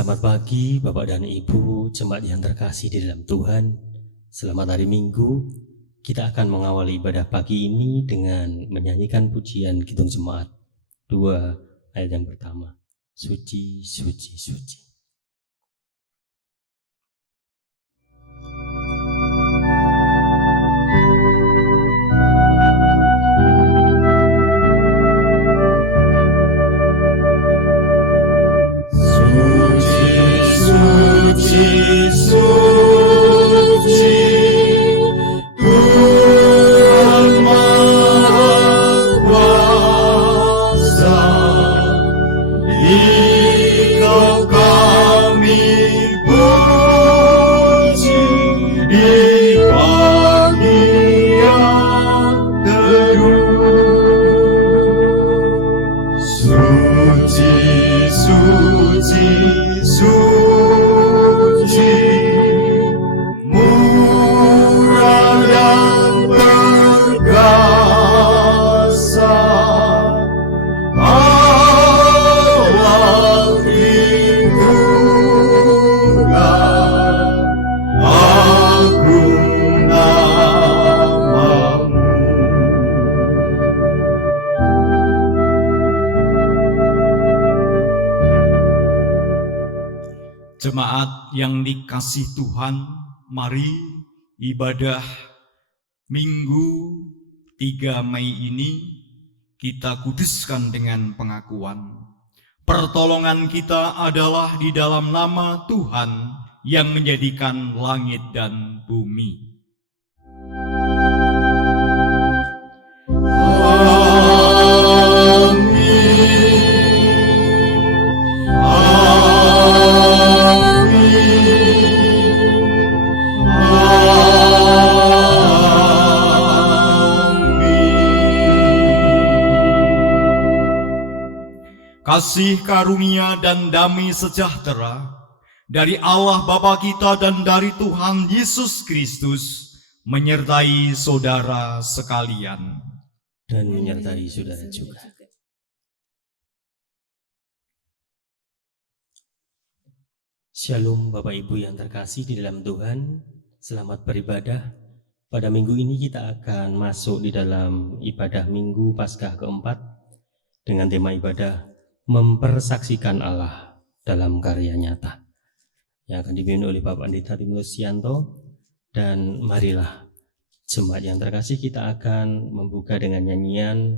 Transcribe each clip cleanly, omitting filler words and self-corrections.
Selamat pagi Bapak dan Ibu, jemaat yang terkasih di dalam Tuhan. Selamat hari Minggu. Kita akan mengawali ibadah pagi ini dengan menyanyikan pujian Kidung Jemaat 2 ayat yang pertama. Suci, suci, suci. Suci, suci, Tuhan Maha Kuasa, Engkau kami puji di pagi yang teduh. Suci, suci, suci, murah dan perkasa, Allah lindungan, agung namamu. Jemaat yang dikasih Tuhan, mari ibadah Minggu 3 Mei ini kita kuduskan dengan pengakuan. Pertolongan kita adalah di dalam nama Tuhan yang menjadikan langit dan bumi. Kasih karunia dan damai sejahtera dari Allah Bapa kita dan dari Tuhan Yesus Kristus menyertai saudara sekalian. Dan menyertai saudara juga. Shalom Bapak Ibu yang terkasih di dalam Tuhan. Selamat beribadah. Pada minggu ini kita akan masuk di dalam ibadah Minggu Paskah keempat dengan tema ibadah mempersaksikan Allah dalam karya nyata yang akan dipimpin oleh Bapak Pendeta Timotius Sianto. Dan marilah jemaat yang terkasih, kita akan membuka dengan nyanyian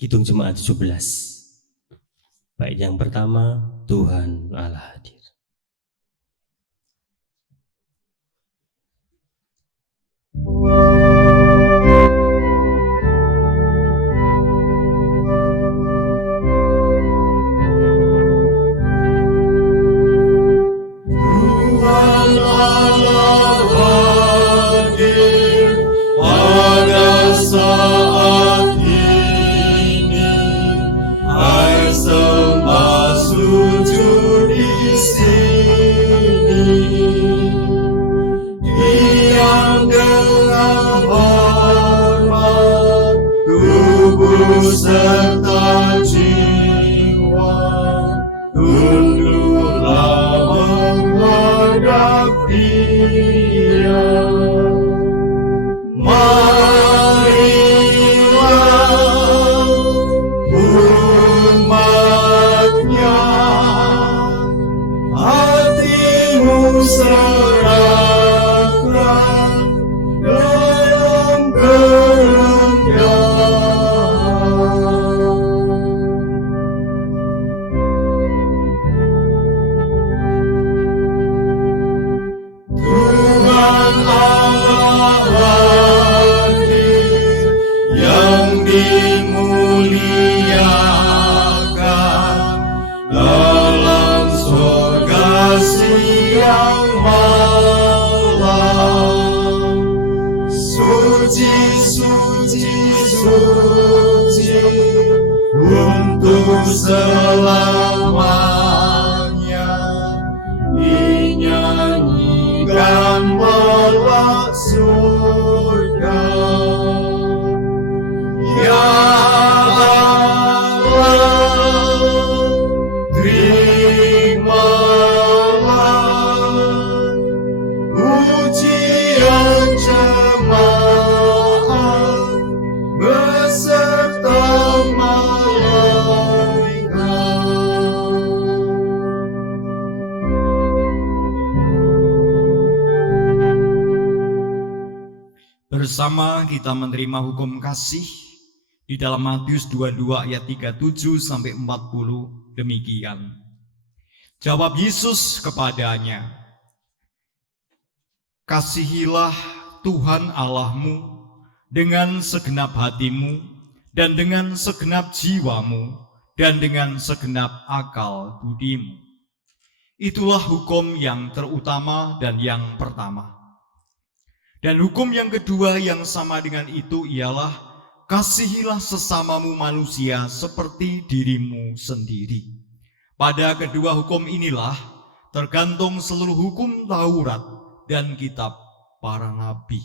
Kidung Jemaat 17. Bait yang pertama, Tuhan Allah hadir. Saat ini, hai sembah sujud di sini, diam dengan hormat, tubuh serta jiwa, tunduklah menghadap Dia. Serahkan dalam kerendahan. Tuhan Allah hadir yang dimuliakan dalam surga siang malam. Suci, suci, suci untuk selamanya, dinyanyikan melak surga. Ya Allah, bersama kita menerima hukum kasih di dalam Matius 22 ayat 37 sampai 40 demikian. Jawab Yesus kepadanya, "Kasihilah Tuhan Allahmu dengan segenap hatimu dan dengan segenap jiwamu dan dengan segenap akal budimu." Itulah hukum yang terutama dan yang pertama. Dan hukum yang kedua yang sama dengan itu ialah kasihilah sesamamu manusia seperti dirimu sendiri. Pada kedua hukum inilah tergantung seluruh hukum Taurat dan kitab para nabi.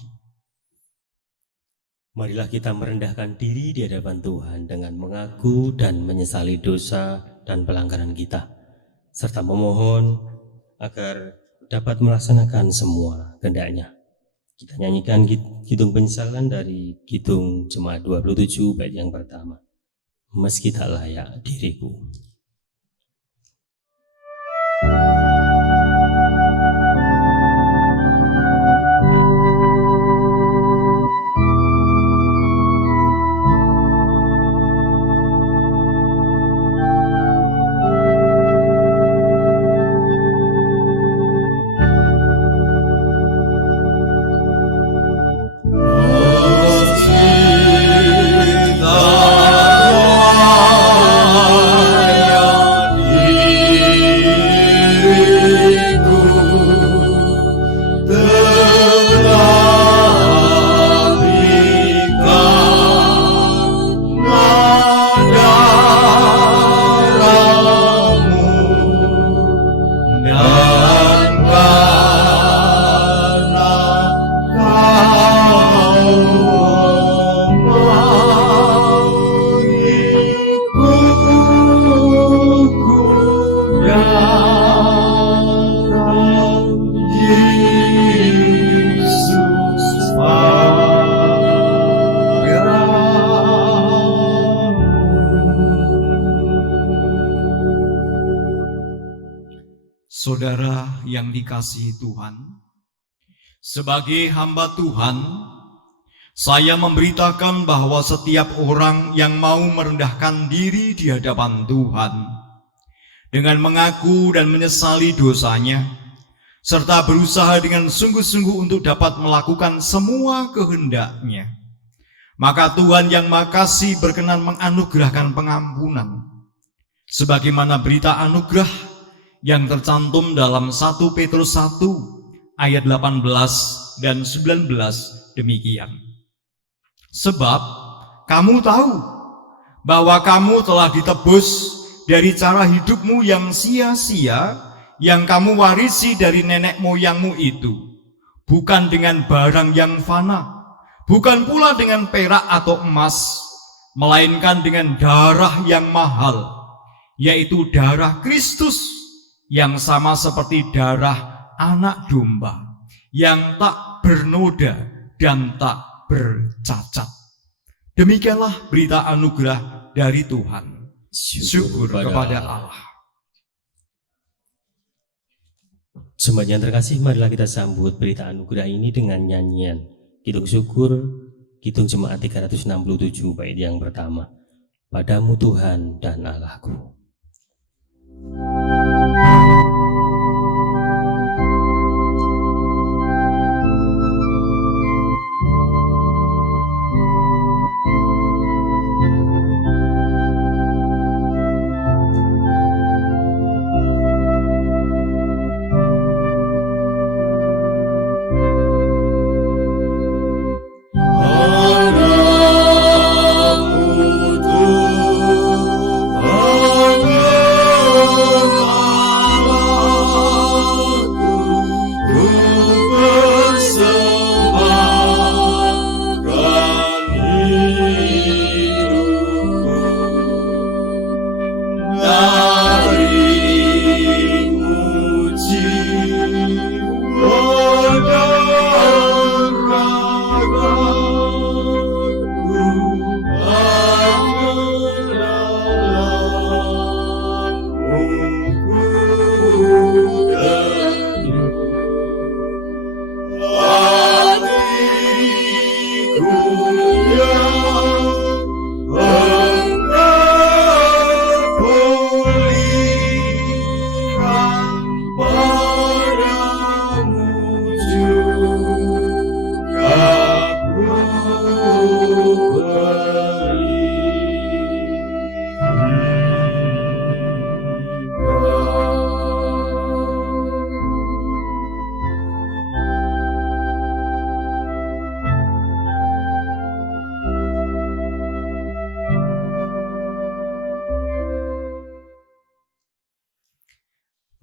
Marilah kita merendahkan diri di hadapan Tuhan dengan mengaku dan menyesali dosa dan pelanggaran kita, serta memohon agar dapat melaksanakan semua kehendak-Nya. Kita nyanyikan kidung penyesalan dari Kidung Jemaat 27 bait yang pertama. Meski tak layak diriku. Saudara yang dikasihi Tuhan, sebagai hamba Tuhan, saya memberitakan bahwa setiap orang yang mau merendahkan diri di hadapan Tuhan dengan mengaku dan menyesali dosanya, serta berusaha dengan sungguh-sungguh untuk dapat melakukan semua kehendak-Nya, maka Tuhan yang Maha Kasih berkenan menganugerahkan pengampunan, sebagaimana berita anugerah yang tercantum dalam 1 Petrus 1 ayat 18 dan 19 demikian. Sebab kamu tahu bahwa kamu telah ditebus dari cara hidupmu yang sia-sia yang kamu warisi dari nenek moyangmu itu, bukan dengan barang yang fana, bukan pula dengan perak atau emas, melainkan dengan darah yang mahal, yaitu darah Kristus, yang sama seperti darah anak domba, yang tak bernoda dan tak bercacat. Demikianlah berita anugerah dari Tuhan. Syukur kepada Allah. Jemaat yang terkasih, marilah kita sambut berita anugerah ini dengan nyanyian Kidung Syukur, Kidung Jemaat 367 bait yang pertama. Padamu Tuhan dan Allahku. Padamu Tuhan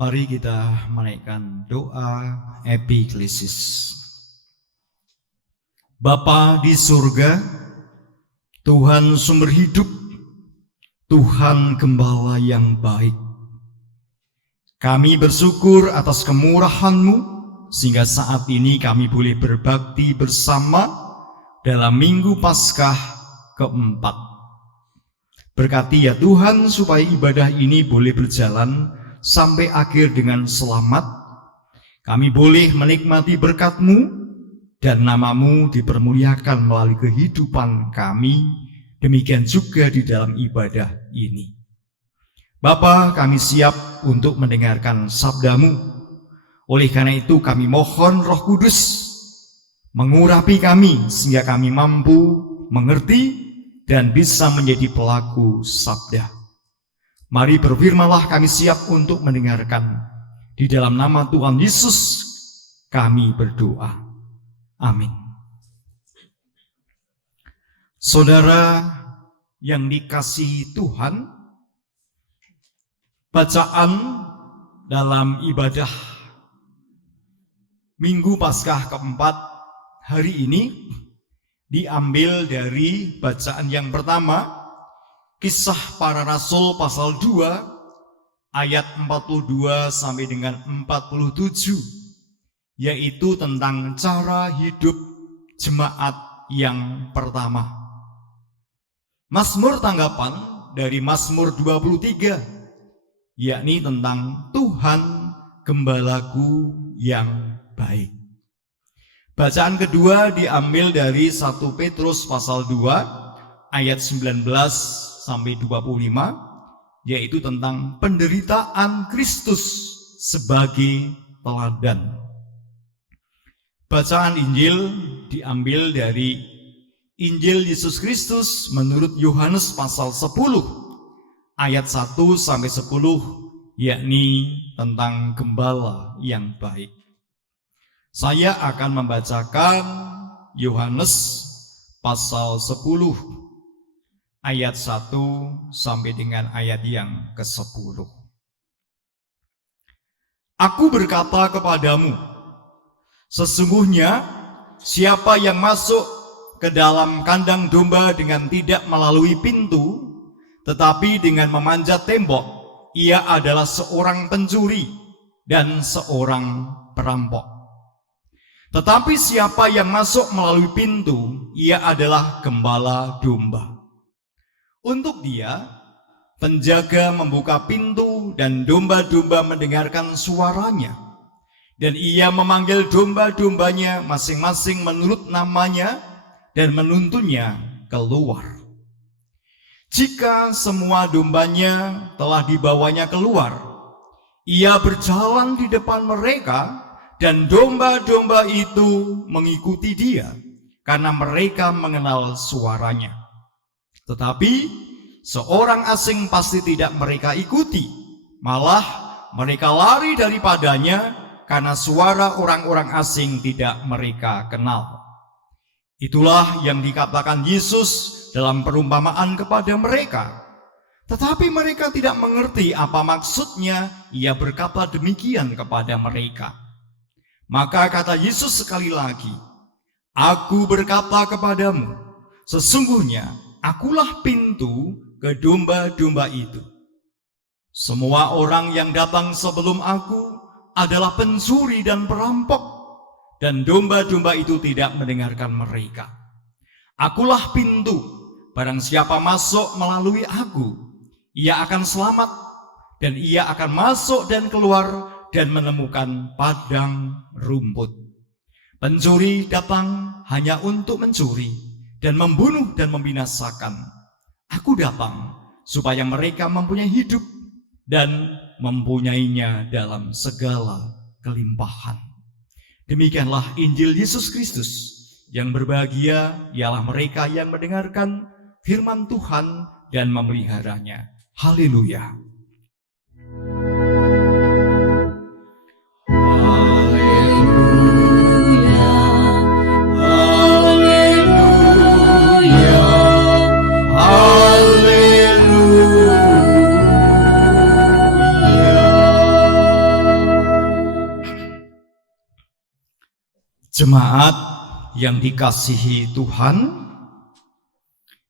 Mari kita menaikkan doa epiklesis. Bapa di surga, Tuhan sumber hidup, Tuhan gembala yang baik. Kami bersyukur atas kemurahan-Mu, sehingga saat ini kami boleh berbakti bersama dalam Minggu Paskah keempat. Berkati ya Tuhan supaya ibadah ini boleh berjalan sampai akhir dengan selamat. Kami boleh menikmati berkat-Mu dan nama-Mu dipermuliakan melalui kehidupan kami. Demikian juga di dalam ibadah ini. Bapa, kami siap untuk mendengarkan sabda-Mu. Oleh karena itu kami mohon Roh Kudus mengurapi kami sehingga kami mampu mengerti dan bisa menjadi pelaku sabda. Mari berfirmanlah, kami siap untuk mendengarkan. Di dalam nama Tuhan Yesus kami berdoa. Amin. Saudara yang dikasihi Tuhan, bacaan dalam ibadah Minggu Paskah keempat hari ini diambil dari bacaan yang pertama, Kisah Para Rasul pasal 2 ayat 42 sampai dengan 47, yaitu tentang cara hidup jemaat yang pertama. Mazmur tanggapan dari Mazmur 23, yakni tentang Tuhan Gembalaku yang baik. Bacaan kedua diambil dari 1 Petrus pasal 2 ayat 19 sampai 25, yaitu tentang penderitaan Kristus sebagai teladan. Bacaan Injil diambil dari Injil Yesus Kristus menurut Yohanes pasal 10 ayat 1 sampai 10, yakni tentang gembala yang baik. Saya akan membacakan Yohanes pasal 10 ayat 1 sampai dengan ayat yang ke-10. Aku berkata kepadamu, sesungguhnya siapa yang masuk ke dalam kandang domba dengan tidak melalui pintu, tetapi dengan memanjat tembok, ia adalah seorang pencuri dan seorang perampok. Tetapi siapa yang masuk melalui pintu, ia adalah gembala domba. Untuk dia, penjaga membuka pintu dan domba-domba mendengarkan suaranya. Dan ia memanggil domba-dombanya masing-masing menurut namanya dan menuntunnya keluar. Jika semua dombanya telah dibawanya keluar, ia berjalan di depan mereka dan domba-domba itu mengikuti dia karena mereka mengenal suaranya. Tetapi seorang asing pasti tidak mereka ikuti, malah mereka lari daripadanya karena suara orang-orang asing tidak mereka kenal. Itulah yang dikatakan Yesus dalam perumpamaan kepada mereka. Tetapi mereka tidak mengerti apa maksudnya ia berkata demikian kepada mereka. Maka kata Yesus sekali lagi, Aku berkata kepadamu, sesungguhnya akulah pintu ke domba-domba itu. Semua orang yang datang sebelum aku adalah pencuri dan perampok, dan domba-domba itu tidak mendengarkan mereka. Akulah pintu, barang siapa masuk melalui aku, ia akan selamat, dan ia akan masuk dan keluar dan menemukan padang rumput. Pencuri datang hanya untuk mencuri dan membunuh dan membinasakan. Aku datang supaya mereka mempunyai hidup dan mempunyainya dalam segala kelimpahan. Demikianlah Injil Yesus Kristus. Yang berbahagia ialah mereka yang mendengarkan firman Tuhan dan memeliharanya. Haleluya. Jemaat yang dikasihi Tuhan,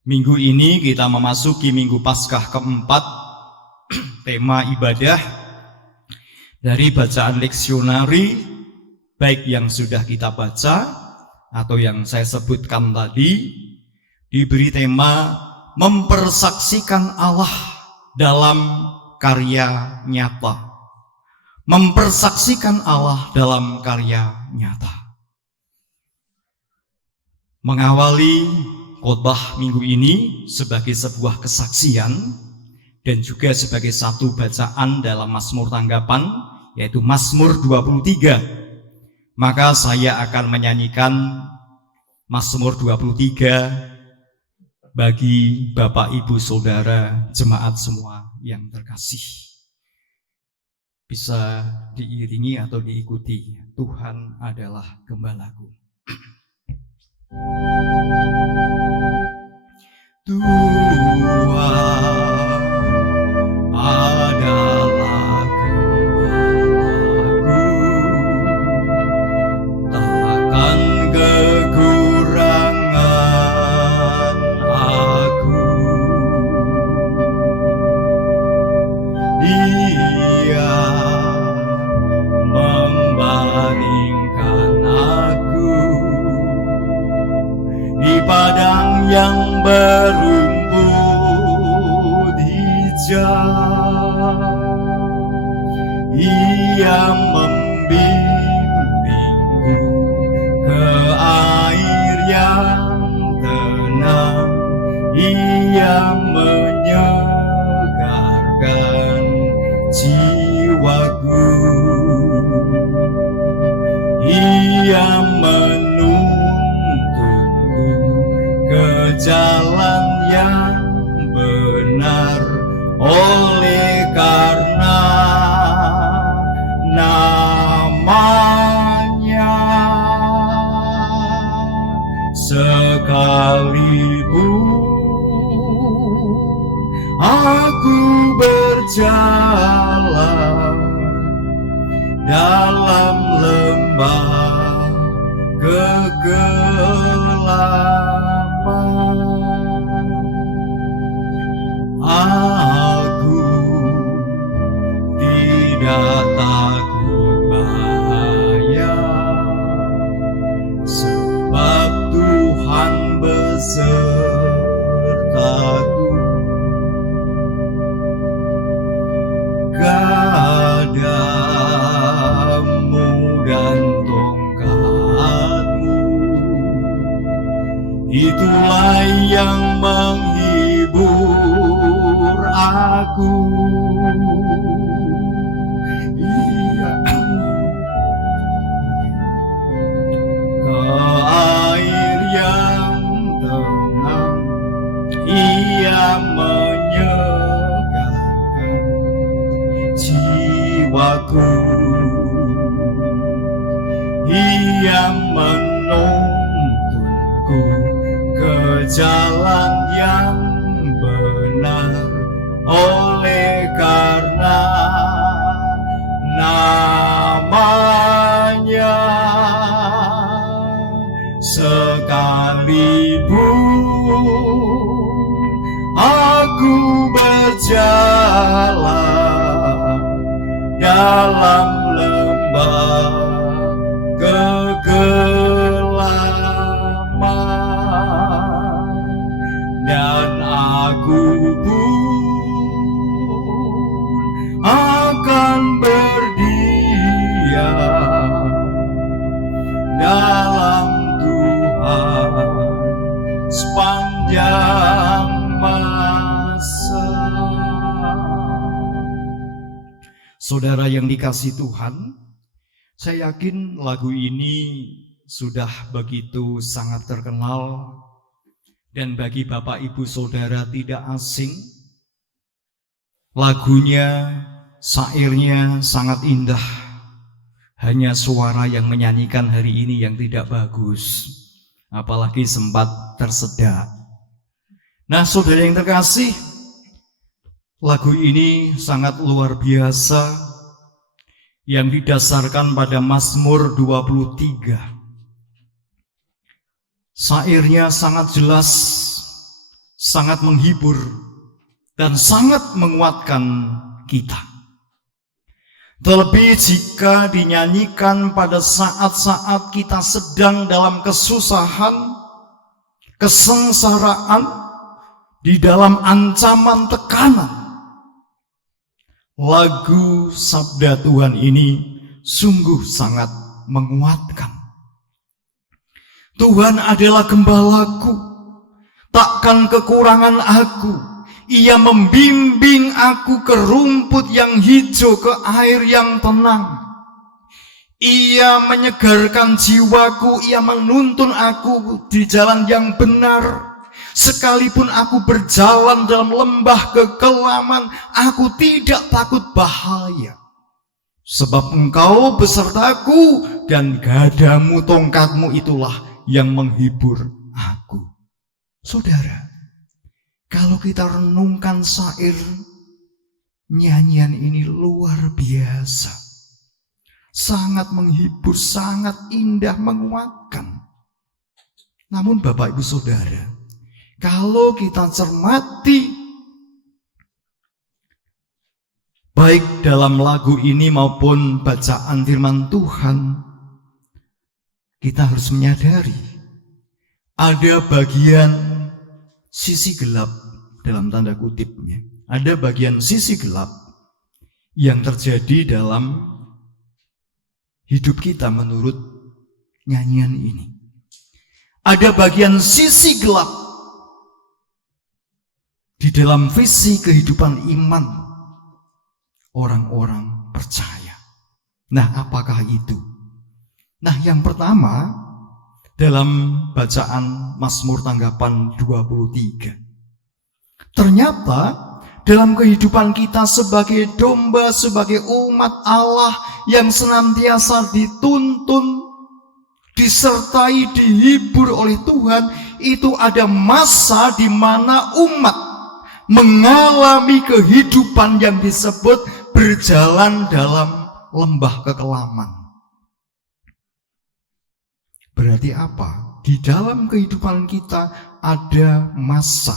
minggu ini kita memasuki minggu Paskah keempat. Tema ibadah dari bacaan leksionari, baik yang sudah kita baca atau yang saya sebutkan tadi, diberi tema mempersaksikan Allah dalam karya nyata. Mempersaksikan Allah dalam karya nyata. Mengawali khotbah minggu ini sebagai sebuah kesaksian dan juga sebagai satu bacaan dalam Mazmur tanggapan, yaitu Mazmur 23. Maka saya akan menyanyikan Mazmur 23 bagi Bapak Ibu Saudara jemaat semua yang terkasih. Bisa diiringi atau diikuti. Tuhan adalah gembalaku. Tuhan adalah gembalaku, takkan kekurangan aku. Ia membaringkan aku di padang yang berumput hijau. Ia membimbingku ke air yang tenang. Ia menyegarkan jiwaku. Ia menuntunku ke jalan yang benar, oleh karena namanya. Sekalipun aku berjalan dalam lembah kegelapan, aku tidak takut bahaya, sebab Tuhan besertaku. Gadamu dan tongkatmu, itulah yang menghibur aku. Iya, ke air yang tenang, ia menyegarkan jiwaku. Ia menuntunku ke jalan yang benar, oleh karena namanya. Sekalipun aku berjalan dalam lembah kegelapan, dan aku pun akan berdiam dalam Tuhan sepanjang masa. Saudara yang dikasihi Tuhan, saya yakin lagu ini sudah begitu sangat terkenal dan bagi Bapak Ibu Saudara tidak asing. Lagunya, syairnya sangat indah. Hanya suara yang menyanyikan hari ini yang tidak bagus, apalagi sempat tersedak. Nah, saudara yang terkasih, lagu ini sangat luar biasa yang didasarkan pada Mazmur 23. Syairnya sangat jelas, sangat menghibur, dan sangat menguatkan kita. Terlebih jika dinyanyikan pada saat-saat kita sedang dalam kesusahan, kesengsaraan, di dalam ancaman tekanan. Lagu Sabda Tuhan ini sungguh sangat menguatkan. Tuhan adalah gembalaku, takkan kekurangan aku. Ia membimbing aku ke rumput yang hijau, ke air yang tenang. Ia menyegarkan jiwaku, ia menuntun aku di jalan yang benar. Sekalipun aku berjalan dalam lembah kekelaman, aku tidak takut bahaya. Sebab engkau besertaku, dan gadamu, tongkatmu itulah yang menghibur aku. Saudara, kalau kita renungkan syair nyanyian ini luar biasa. Sangat menghibur, sangat indah, menguatkan. Namun Bapak Ibu Saudara, kalau kita cermati baik dalam lagu ini maupun bacaan firman Tuhan, kita harus menyadari ada bagian sisi gelap dalam tanda kutipnya. Ada bagian sisi gelap yang terjadi dalam hidup kita menurut nyanyian ini. Ada bagian sisi gelap di dalam visi kehidupan iman orang-orang percaya. Nah, apakah itu? Nah, yang pertama dalam bacaan Mazmur tanggapan 23. Ternyata dalam kehidupan kita sebagai domba, sebagai umat Allah yang senantiasa dituntun, disertai, dihibur oleh Tuhan, itu ada masa di mana umat mengalami kehidupan yang disebut berjalan dalam lembah kekelaman. Berarti apa? Di dalam kehidupan kita ada masa,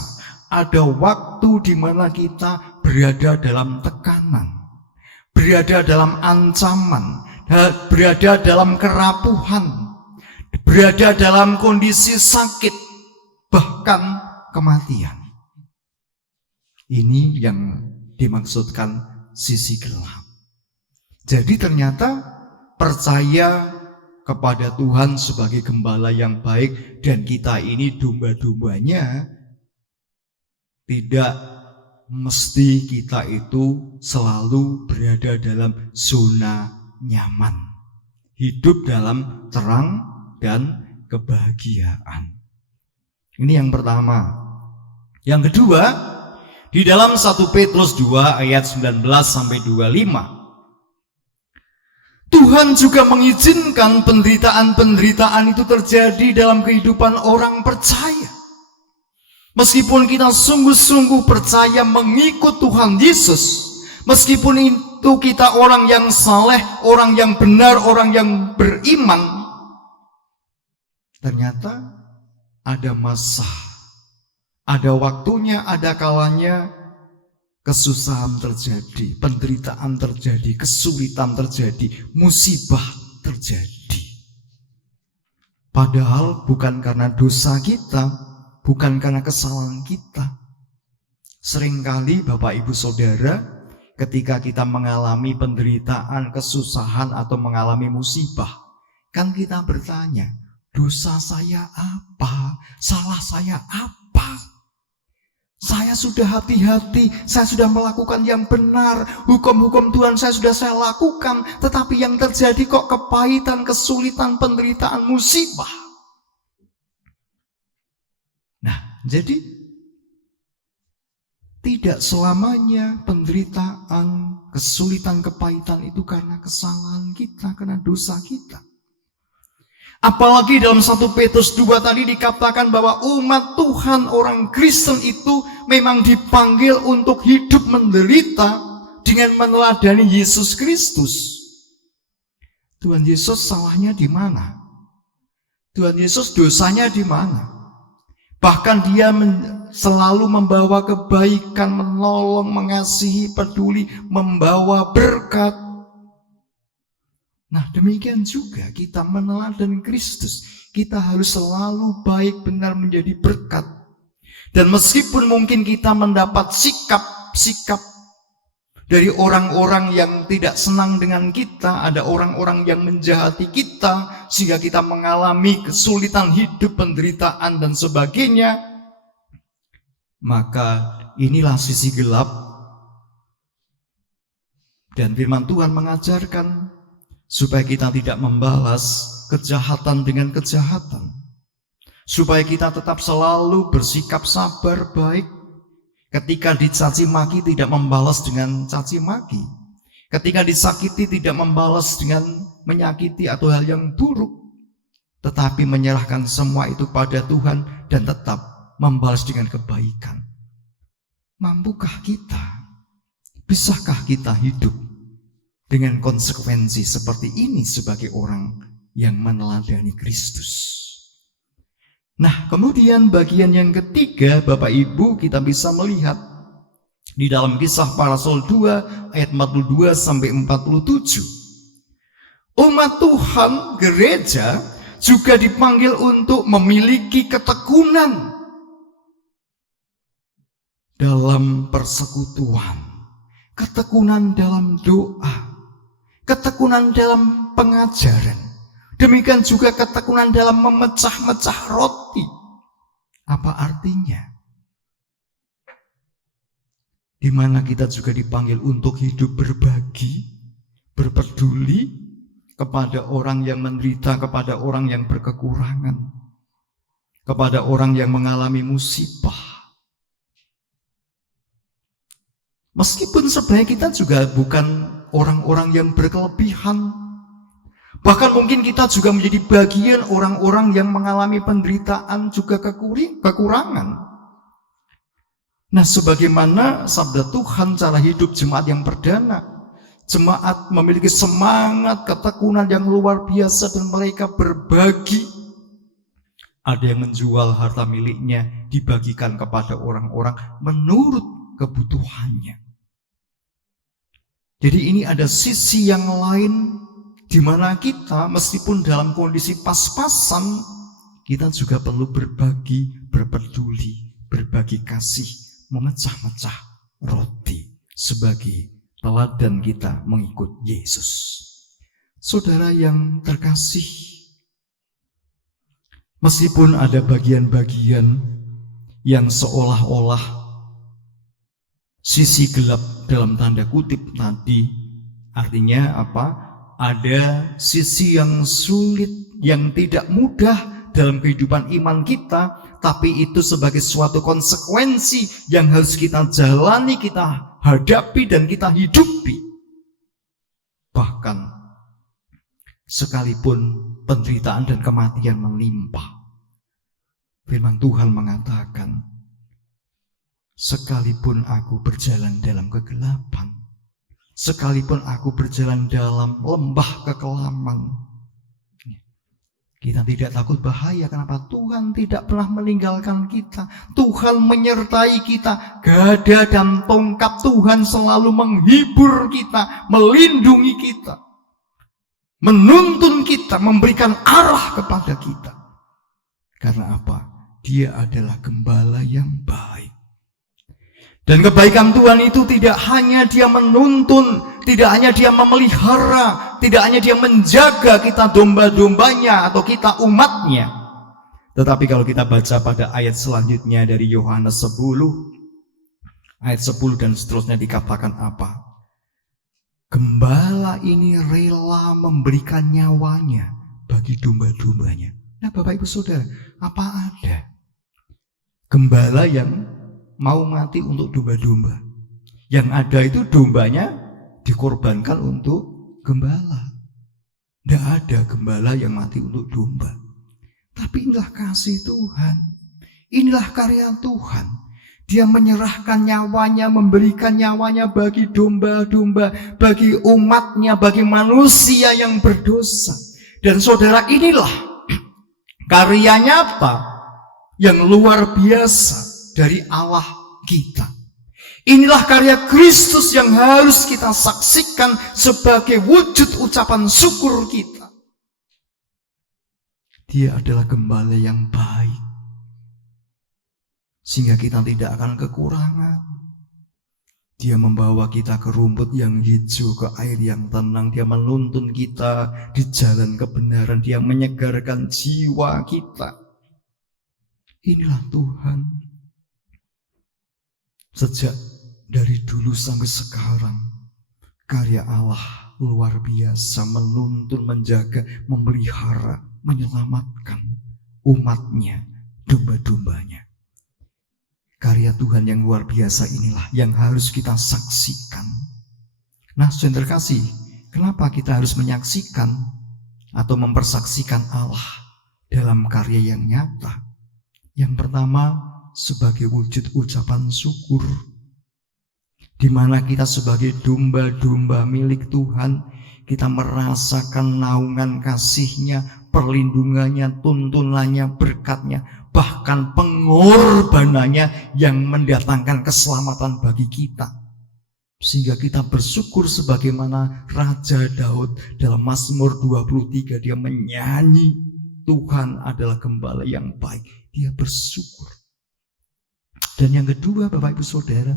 ada waktu di mana kita berada dalam tekanan, berada dalam ancaman, berada dalam kerapuhan, berada dalam kondisi sakit, bahkan kematian. Ini yang dimaksudkan sisi gelap. Jadi ternyata percaya kepada Tuhan sebagai gembala yang baik, dan kita ini domba-dombanya, tidak mesti kita itu selalu berada dalam zona nyaman, hidup dalam terang dan kebahagiaan. Ini yang pertama. Yang kedua, di dalam 1 Petrus 2 ayat 19 sampai 25, Tuhan juga mengizinkan penderitaan-penderitaan itu terjadi dalam kehidupan orang percaya. Meskipun kita sungguh-sungguh percaya mengikut Tuhan Yesus, meskipun itu kita orang yang saleh, orang yang benar, orang yang beriman, ternyata ada masa, ada waktunya, ada kalanya kesusahan terjadi, penderitaan terjadi, kesulitan terjadi, musibah terjadi. Padahal bukan karena dosa kita, bukan karena kesalahan kita. Seringkali Bapak Ibu Saudara, ketika kita mengalami penderitaan, kesusahan, atau mengalami musibah, kan kita bertanya, dosa saya apa? Salah saya apa? Saya sudah hati-hati, saya sudah melakukan yang benar, hukum-hukum Tuhan saya sudah lakukan, tetapi yang terjadi kok kepahitan, kesulitan, penderitaan, musibah. Nah, jadi tidak selamanya penderitaan, kesulitan, kepahitan itu karena kesalahan kita, karena dosa kita. Apalagi dalam 1 Petrus 2 tadi dikatakan bahwa umat Tuhan, orang Kristen itu memang dipanggil untuk hidup menderita dengan meneladani Yesus Kristus. Tuhan Yesus salahnya di mana? Tuhan Yesus dosanya di mana? Bahkan dia selalu membawa kebaikan, menolong, mengasihi, peduli, membawa berkat. Nah, demikian juga kita meneladani Kristus. Kita harus selalu baik, benar, menjadi berkat. Dan meskipun mungkin kita mendapat sikap-sikap dari orang-orang yang tidak senang dengan kita, ada orang-orang yang menjahati kita, sehingga kita mengalami kesulitan hidup, penderitaan, dan sebagainya, maka inilah sisi gelap. Dan firman Tuhan mengajarkan supaya kita tidak membalas kejahatan dengan kejahatan, supaya kita tetap selalu bersikap sabar, baik. Ketika dicaci maki tidak membalas dengan caci maki. Ketika disakiti tidak membalas dengan menyakiti atau hal yang buruk. Tetapi menyerahkan semua itu pada Tuhan dan tetap membalas dengan kebaikan. Mampukah kita? Bisakah kita hidup dengan konsekuensi seperti ini sebagai orang yang meneladani Kristus? Nah, kemudian bagian yang ketiga, Bapak Ibu, kita bisa melihat di dalam Kisah Para Rasul 2 ayat 42 sampai 47. Umat Tuhan, gereja, juga dipanggil untuk memiliki ketekunan dalam persekutuan, ketekunan dalam doa, ketekunan dalam pengajaran. Demikian juga ketekunan dalam memecah-mecah roti. Apa artinya? Di mana kita juga dipanggil untuk hidup berbagi, berpeduli kepada orang yang menderita, kepada orang yang berkekurangan, kepada orang yang mengalami musibah. Meskipun sebenarnya kita juga bukan orang-orang yang berkelebihan, bahkan mungkin kita juga menjadi bagian orang-orang yang mengalami penderitaan juga kekurangan. Nah, sebagaimana sabda Tuhan cara hidup jemaat yang perdana, jemaat memiliki semangat ketekunan yang luar biasa dan mereka berbagi. Ada yang menjual harta miliknya, dibagikan kepada orang-orang menurut kebutuhannya. Jadi ini ada sisi yang lain, di mana kita meskipun dalam kondisi pas-pasan, kita juga perlu berbagi, berpeduli, berbagi kasih, memecah-mecah roti sebagai teladan kita mengikut Yesus. Saudara yang terkasih, meskipun ada bagian-bagian yang seolah-olah sisi gelap dalam tanda kutip tadi, artinya apa? Ada sisi yang sulit, yang tidak mudah dalam kehidupan iman kita, tapi itu sebagai suatu konsekuensi yang harus kita jalani, kita hadapi, dan kita hidupi. Bahkan sekalipun penderitaan dan kematian menimpa, firman Tuhan mengatakan, sekalipun aku berjalan dalam kegelapan, sekalipun aku berjalan dalam lembah kekelaman, kita tidak takut bahaya. Kenapa? Tuhan tidak pernah meninggalkan kita. Tuhan menyertai kita. Gada dan tongkat Tuhan selalu menghibur kita, melindungi kita, menuntun kita, memberikan arah kepada kita. Karena apa? Dia adalah gembala yang baik. Dan kebaikan Tuhan itu tidak hanya dia menuntun, tidak hanya dia memelihara, tidak hanya dia menjaga kita domba-dombanya atau kita umatnya. Tetapi kalau kita baca pada ayat selanjutnya dari Yohanes 10, ayat 10 dan seterusnya dikatakan apa? Gembala ini rela memberikan nyawanya bagi domba-dombanya. Nah, Bapak Ibu Saudara, apa ada gembala yang mau mati untuk domba-domba? Yang ada itu dombanya dikorbankan untuk gembala. Tidak ada gembala yang mati untuk domba. Tapi inilah kasih Tuhan, inilah karya Tuhan. Dia menyerahkan nyawanya, memberikan nyawanya bagi domba-domba, bagi umatnya, bagi manusia yang berdosa. Dan saudara, inilah Karya nyata yang luar biasa dari Allah kita. Inilah karya Kristus yang harus kita saksikan sebagai wujud ucapan syukur kita. Dia adalah gembala yang baik, sehingga kita tidak akan kekurangan. Dia membawa kita ke rumput yang hijau, ke air yang tenang. Dia menuntun kita di jalan kebenaran. Dia menyegarkan jiwa kita. Inilah Tuhan. Sejak dari dulu sampai sekarang, karya Allah luar biasa, menuntun, menjaga, memelihara, menyelamatkan umatnya, domba-dombanya. Karya Tuhan yang luar biasa inilah yang harus kita saksikan. Nah, saudara terkasih, kenapa kita harus menyaksikan atau mempersaksikan Allah dalam karya yang nyata? Yang pertama, sebagai wujud ucapan syukur, di mana kita sebagai domba-domba milik Tuhan, kita merasakan naungan kasih-Nya, perlindungannya, tuntunannya, berkat-Nya, bahkan pengorbanannya yang mendatangkan keselamatan bagi kita. Sehingga kita bersyukur sebagaimana Raja Daud dalam Mazmur 23, dia menyanyi, Tuhan adalah gembala yang baik. Dia bersyukur. Dan yang kedua, Bapak Ibu Saudara,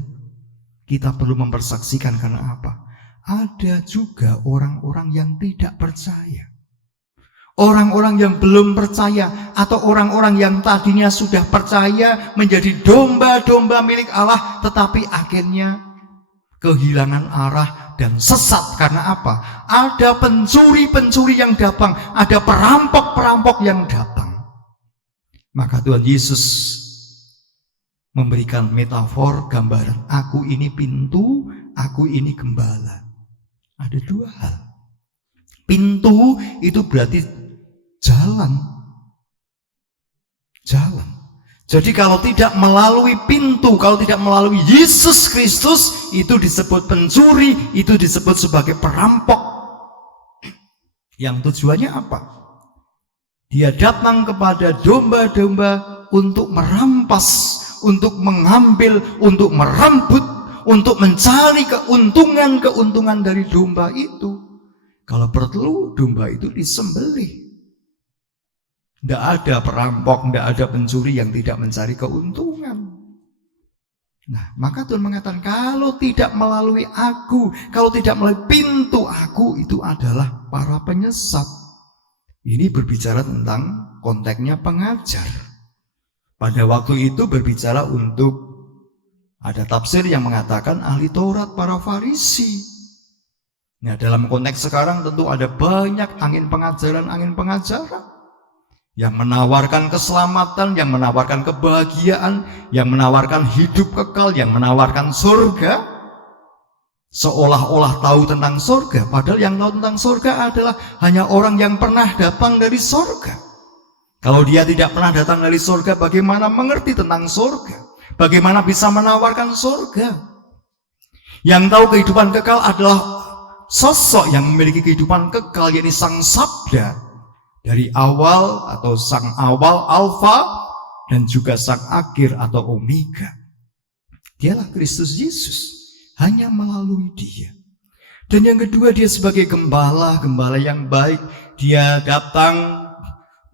kita perlu mempersaksikan karena apa? Ada juga orang-orang yang tidak percaya. Orang-orang yang belum percaya atau orang-orang yang tadinya sudah percaya menjadi domba-domba milik Allah, tetapi akhirnya kehilangan arah dan sesat. Karena apa? Ada pencuri-pencuri yang datang, ada perampok-perampok yang datang. Maka Tuhan Yesus memberikan metafor, gambaran. Aku ini pintu, aku ini gembala. Ada dua hal. Pintu itu berarti jalan. Jalan. Jadi kalau tidak melalui pintu, kalau tidak melalui Yesus Kristus, itu disebut pencuri, itu disebut sebagai perampok. Yang tujuannya apa? Dia datang kepada domba-domba untuk merampas, untuk mengambil, untuk merembut, untuk mencari keuntungan dari domba itu. Kalau perlu, domba itu disembelih. Tidak ada perampok, tidak ada pencuri yang tidak mencari keuntungan. Nah, maka Tuhan mengatakan, kalau tidak melalui aku, kalau tidak melalui pintu aku, itu adalah para penyesat. Ini berbicara tentang konteksnya pengajar. Pada waktu itu berbicara untuk, ada tafsir yang mengatakan ahli Taurat, para Farisi. Nah, dalam konteks sekarang tentu ada banyak angin pengajaran yang menawarkan keselamatan, yang menawarkan kebahagiaan, yang menawarkan hidup kekal, yang menawarkan surga. Seolah-olah tahu tentang surga, padahal yang tahu tentang surga adalah hanya orang yang pernah datang dari surga. Kalau dia tidak pernah datang dari surga, bagaimana mengerti tentang surga? Bagaimana bisa menawarkan surga? Yang tahu kehidupan kekal adalah sosok yang memiliki kehidupan kekal, yaitu Sang Sabda, dari awal atau Sang Awal, Alfa, dan juga Sang Akhir atau Omega. Dialah Kristus Yesus. Hanya melalui Dia. Dan yang kedua, Dia sebagai gembala yang baik. Dia datang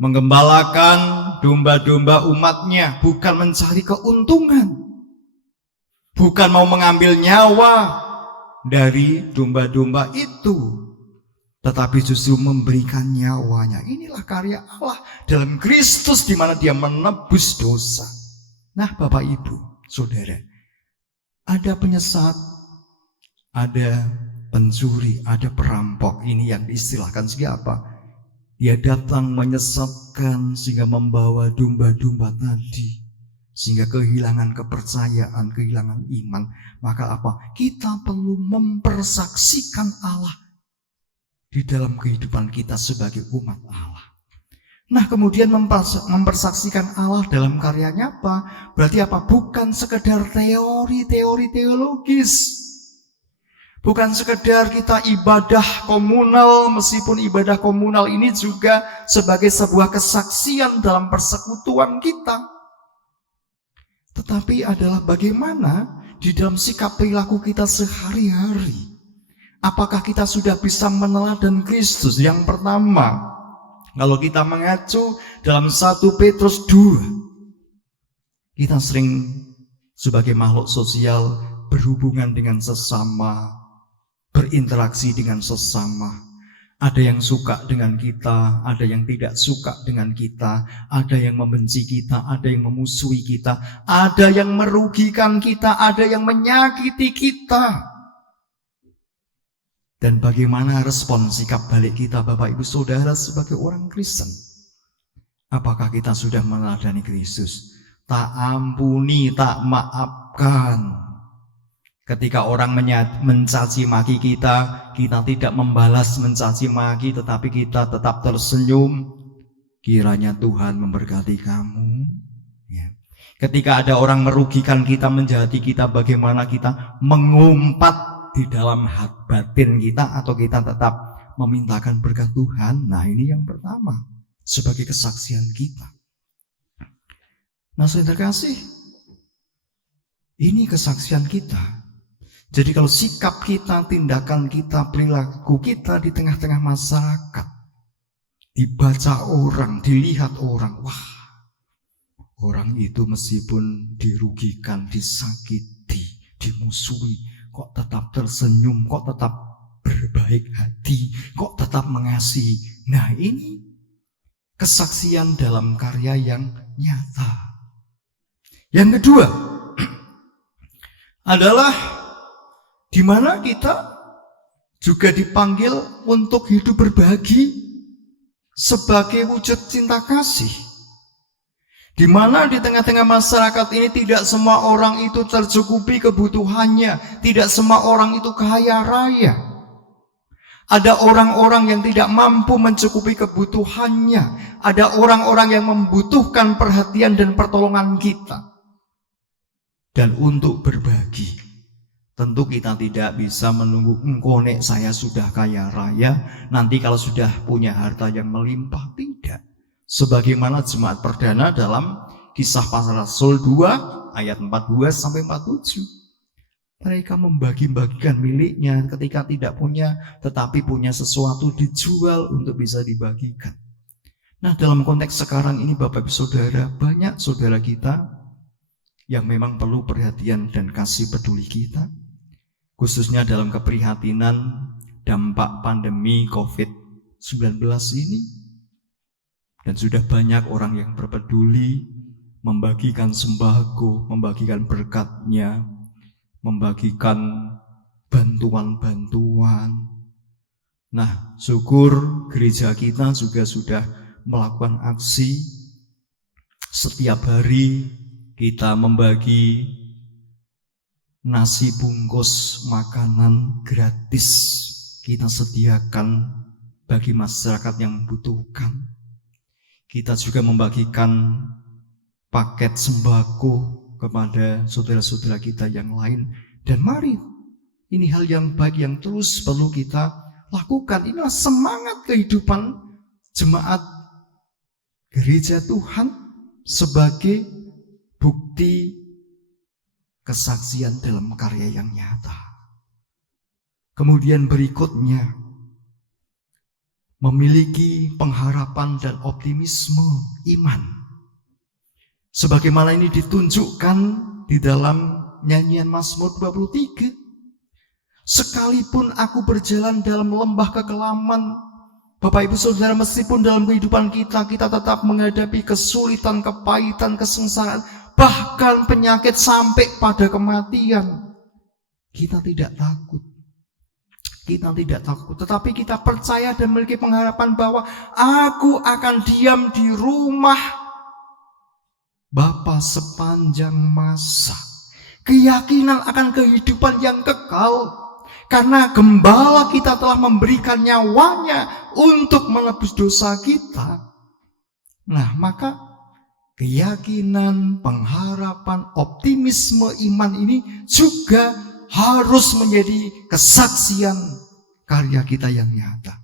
menggembalakan domba-domba umatnya, bukan mencari keuntungan, bukan mau mengambil nyawa dari domba-domba itu, tetapi justru memberikan nyawanya. Inilah karya Allah dalam Kristus, di mana Dia menebus dosa. Nah, Bapak Ibu Saudara, ada penyesat, ada pencuri, ada perampok. Ini yang diistilahkan siapa? Dia datang menyesatkan sehingga membawa domba-domba tadi, sehingga kehilangan kepercayaan, kehilangan iman. Maka apa? Kita perlu mempersaksikan Allah di dalam kehidupan kita sebagai umat Allah. Nah, kemudian mempersaksikan Allah dalam karyanya apa? Berarti apa? Bukan sekedar teori teologis. Bukan sekedar kita ibadah komunal, meskipun ibadah komunal ini juga sebagai sebuah kesaksian dalam persekutuan kita. Tetapi adalah bagaimana di dalam sikap perilaku kita sehari-hari. Apakah kita sudah bisa meneladan Kristus? Yang pertama, kalau kita mengacu dalam 1 Petrus 2, kita sering sebagai makhluk sosial berhubungan dengan sesama, berinteraksi dengan sesama. Ada yang suka dengan kita, ada yang tidak suka dengan kita, ada yang membenci kita, ada yang memusuhi kita, ada yang merugikan kita, ada yang menyakiti kita. Dan bagaimana respon sikap balik kita, Bapak Ibu Saudara, sebagai orang Kristen? Apakah kita sudah meneladani Kristus? Tak ampuni, tak maafkan. Ketika orang mencaci maki kita, kita tidak membalas mencaci maki, tetapi kita tetap tersenyum. Kiranya Tuhan memberkati kamu. Ya. Ketika ada orang merugikan kita, menjahati kita, bagaimana kita mengumpat di dalam hati batin kita, atau kita tetap memintakan berkat Tuhan? Nah, ini yang pertama sebagai kesaksian kita. Nah, saudara kasih, ini kesaksian kita. Jadi kalau sikap kita, tindakan kita, perilaku kita di tengah-tengah masyarakat dibaca orang, dilihat orang, wah, orang itu meskipun dirugikan, disakiti, dimusuhi, kok tetap tersenyum, kok tetap berbaik hati, kok tetap mengasihi. Nah, ini kesaksian dalam karya yang nyata. Yang kedua adalah di mana kita juga dipanggil untuk hidup berbagi sebagai wujud cinta kasih. Di mana di tengah-tengah masyarakat ini tidak semua orang itu tercukupi kebutuhannya, tidak semua orang itu kaya raya. Ada orang-orang yang tidak mampu mencukupi kebutuhannya, ada orang-orang yang membutuhkan perhatian dan pertolongan kita. Dan untuk berbagi, tentu kita tidak bisa menunggu nek saya sudah kaya raya, nanti kalau sudah punya harta yang melimpah. Tidak. Sebagaimana jemaat perdana dalam Kisah Para Rasul 2 ayat 42-47. Mereka membagi-bagikan miliknya ketika tidak punya, tetapi punya sesuatu dijual untuk bisa dibagikan. Nah, dalam konteks sekarang ini Bapak Ibu Saudara, banyak saudara kita yang memang perlu perhatian dan kasih peduli kita, khususnya dalam keprihatinan dampak pandemi COVID-19 ini. Dan sudah banyak orang yang berpeduli, membagikan sembako, membagikan berkatnya, membagikan bantuan-bantuan. Nah, syukur gereja kita juga sudah melakukan aksi. Setiap hari kita membagi nasi bungkus makanan gratis, kita sediakan bagi masyarakat yang membutuhkan. Kita juga membagikan paket sembako kepada saudara-saudara kita yang lain. Dan mari, ini hal yang baik yang terus perlu kita lakukan. Inilah semangat kehidupan jemaat gereja Tuhan sebagai bukti kesaksian dalam karya yang nyata. Kemudian berikutnya, memiliki pengharapan dan optimisme iman. Sebagaimana ini ditunjukkan di dalam nyanyian Mazmur 23. Sekalipun aku berjalan dalam lembah kekelaman, Bapak Ibu Saudara, meskipun dalam kehidupan kita tetap menghadapi kesulitan, kepahitan, kesengsaraan, bahkan penyakit sampai pada kematian, kita tidak takut. Kita tidak takut, tetapi kita percaya dan memiliki pengharapan bahwa aku akan diam di rumah Bapa sepanjang masa. Keyakinan akan kehidupan yang kekal, karena Gembala kita telah memberikan nyawanya untuk menebus dosa kita. Nah, maka keyakinan, pengharapan, optimisme iman ini juga harus menjadi kesaksian karya kita yang nyata.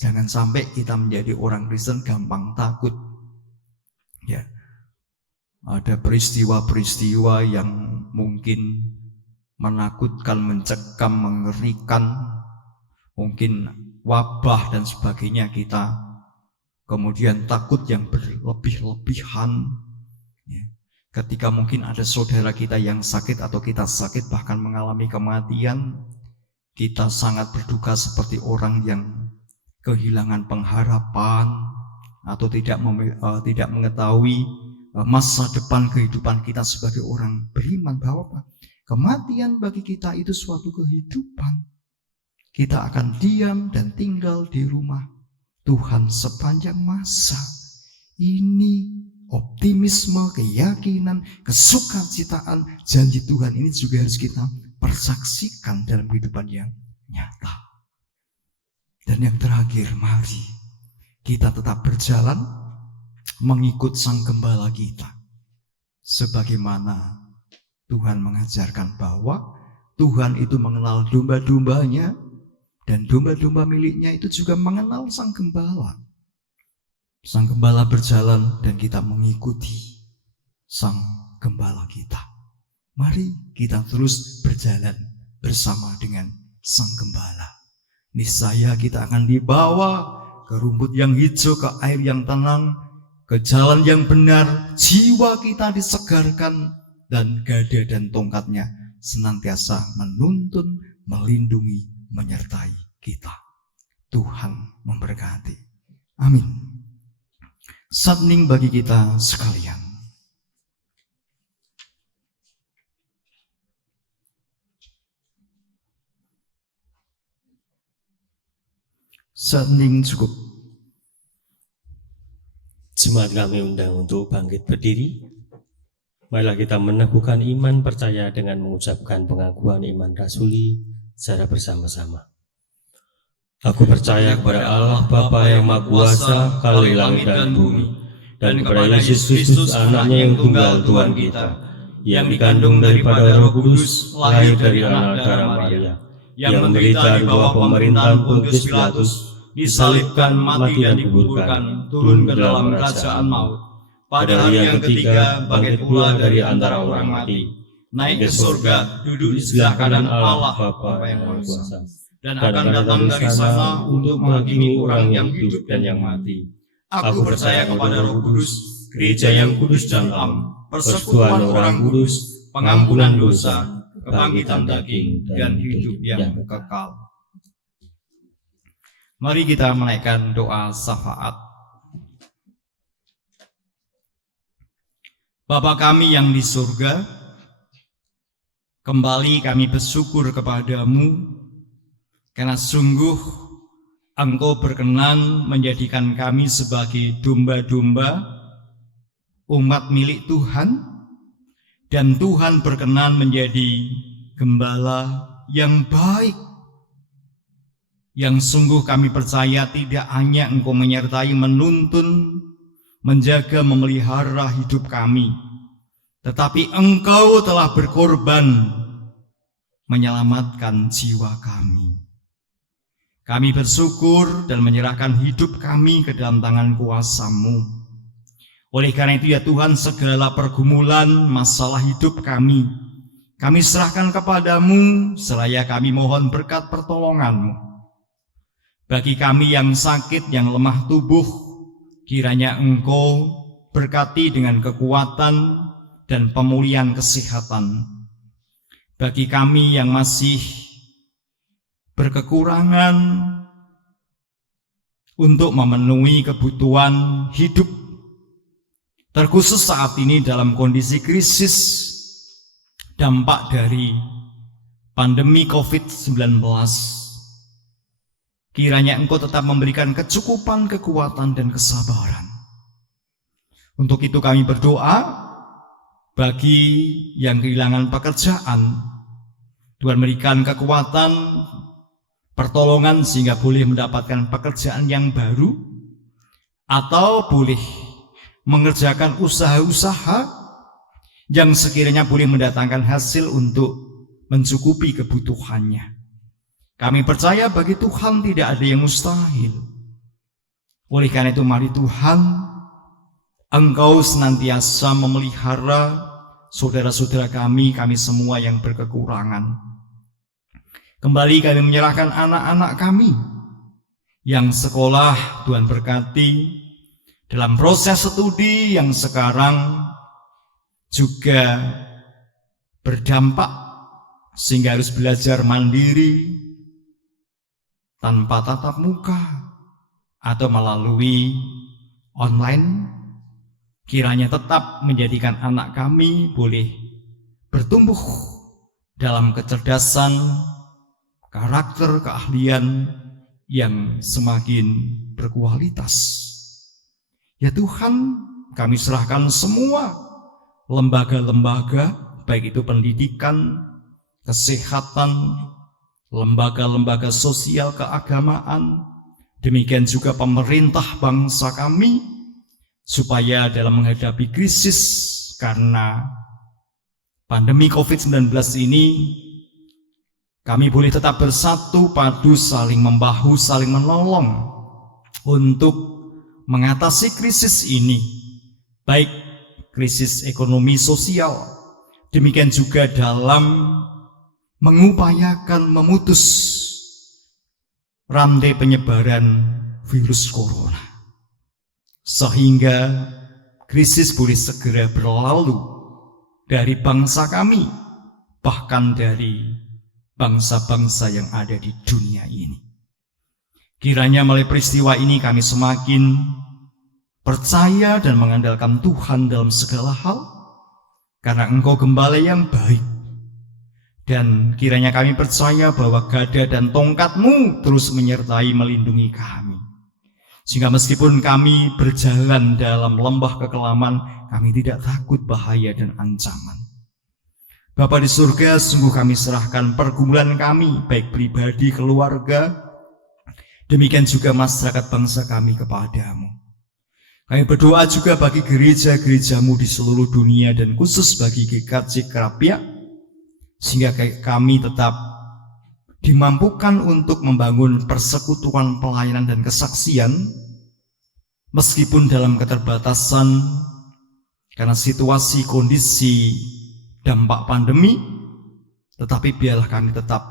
Jangan sampai kita menjadi orang Kristen gampang takut. Ya, ada peristiwa-peristiwa yang mungkin menakutkan, mencekam, mengerikan, mungkin wabah dan sebagainya, kita kemudian takut yang berlebih-lebihan. Ya. Ketika mungkin ada saudara kita yang sakit atau kita sakit bahkan mengalami kematian, kita sangat berduka seperti orang yang kehilangan pengharapan atau tidak mengetahui masa depan kehidupan kita sebagai orang beriman, bahwa kematian bagi kita itu suatu kehidupan. Kita akan diam dan tinggal di rumah Tuhan sepanjang masa. Ini optimisme, keyakinan, kesukacitaan, janji Tuhan ini juga harus kita persaksikan dalam kehidupan yang nyata. Dan yang terakhir, mari kita tetap berjalan mengikut Sang Gembala kita. Sebagaimana Tuhan mengajarkan bahwa Tuhan itu mengenal domba-dombanya, dan domba-domba miliknya itu juga mengenal Sang Gembala. Sang Gembala berjalan dan kita mengikuti Sang Gembala kita. Mari kita terus berjalan bersama dengan Sang Gembala. Niscaya kita akan dibawa ke rumput yang hijau, ke air yang tenang, ke jalan yang benar. Jiwa kita disegarkan dan gada dan tongkatnya senantiasa menuntun, melindungi, menyertai kita. Tuhan memberkati. Amin. Satning bagi kita sekalian. Satning cukup. Jemaat kami undang untuk bangkit berdiri. Marilah kita meneguhkan iman percaya dengan mengucapkan pengakuan iman rasuli secara bersama-sama. Aku percaya kepada Allah Bapa yang Maha Kuasa, Khalil langit dan bumi, dan kepada Yesus Kristus Anaknya yang tunggal Tuhan kita, yang dikandung daripada Roh Kudus, lahir dari anak darah Maria, yang menderita di bawah pemerintahan Pontius Pilatus, disalibkan, mati dan dikuburkan, turun ke dalam kerajaan maut. Pada hari yang ketiga bangkit pula dari antara orang mati, naik ke surga, duduk di sebelah kanan Allah Bapa yang Maha Kuasa, dan akan datang dari sana untuk menghakimi orang yang hidup dan yang mati. Aku percaya kepada Roh Kudus, gereja yang kudus dan am, persekutuan orang kudus, pengampunan dosa, kebangkitan daging, dan hidup yang kekal. Mari kita menaikkan doa syafaat. Bapa kami yang di surga, kembali kami bersyukur kepadamu, karena sungguh Engkau berkenan menjadikan kami sebagai domba-domba, umat milik Tuhan, dan Tuhan berkenan menjadi gembala yang baik, yang sungguh kami percaya tidak hanya Engkau menyertai, menuntun, menjaga, memelihara hidup kami, tetapi Engkau telah berkorban menyelamatkan jiwa kami. Kami bersyukur dan menyerahkan hidup kami ke dalam tangan kuasa-Mu. Oleh karena itu ya Tuhan, segala pergumulan masalah hidup kami serahkan kepadamu, seraya kami mohon berkat pertolongan-Mu. Bagi kami yang sakit, yang lemah tubuh, kiranya Engkau berkati dengan kekuatan dan pemulihan kesehatan. Bagi kami yang masih berkekurangan untuk memenuhi kebutuhan hidup, terkhusus saat ini dalam kondisi krisis dampak dari pandemi COVID-19, kiranya Engkau tetap memberikan kecukupan, kekuatan, dan kesabaran. Untuk itu kami berdoa bagi yang kehilangan pekerjaan, Tuhan berikan kekuatan, pertolongan sehingga boleh mendapatkan pekerjaan yang baru, atau boleh mengerjakan usaha-usaha yang sekiranya boleh mendatangkan hasil untuk mencukupi kebutuhannya. Kami percaya bagi Tuhan tidak ada yang mustahil. Oleh karena itu mari Tuhan, Engkau senantiasa memelihara saudara-saudara kami semua yang berkekurangan. Kembali kami menyerahkan anak-anak kami yang sekolah, Tuhan berkati, dalam proses studi yang sekarang juga berdampak sehingga harus belajar mandiri tanpa tatap muka atau melalui online. Kiranya tetap menjadikan anak kami boleh bertumbuh dalam kecerdasan, karakter, keahlian yang semakin berkualitas. Ya Tuhan, kami serahkan semua lembaga-lembaga, baik itu pendidikan, kesehatan, lembaga-lembaga sosial, keagamaan, demikian juga pemerintah bangsa kami, supaya dalam menghadapi krisis karena pandemi COVID-19 ini, kami boleh tetap bersatu padu, saling membahu, saling menolong untuk mengatasi krisis ini, baik krisis ekonomi sosial, demikian juga dalam mengupayakan memutus rantai penyebaran virus corona, sehingga krisis boleh segera berlalu dari bangsa kami, bahkan dari bangsa-bangsa yang ada di dunia ini. Kiranya melalui peristiwa ini kami semakin percaya dan mengandalkan Tuhan dalam segala hal, karena Engkau Gembala yang baik. Dan kiranya kami percaya bahwa gada dan tongkat-Mu terus menyertai melindungi kami. Sehingga meskipun kami berjalan dalam lembah kekelaman, kami tidak takut bahaya dan ancaman. Bapa di surga, sungguh kami serahkan pergumulan kami, baik pribadi, keluarga, demikian juga masyarakat bangsa kami kepada-Mu. Kami berdoa juga bagi gereja-gereja-Mu di seluruh dunia dan khusus bagi GKJ Krapia, sehingga kami tetap dimampukan untuk membangun persekutuan pelayanan dan kesaksian meskipun dalam keterbatasan karena situasi kondisi dampak pandemi, tetapi biarlah kami tetap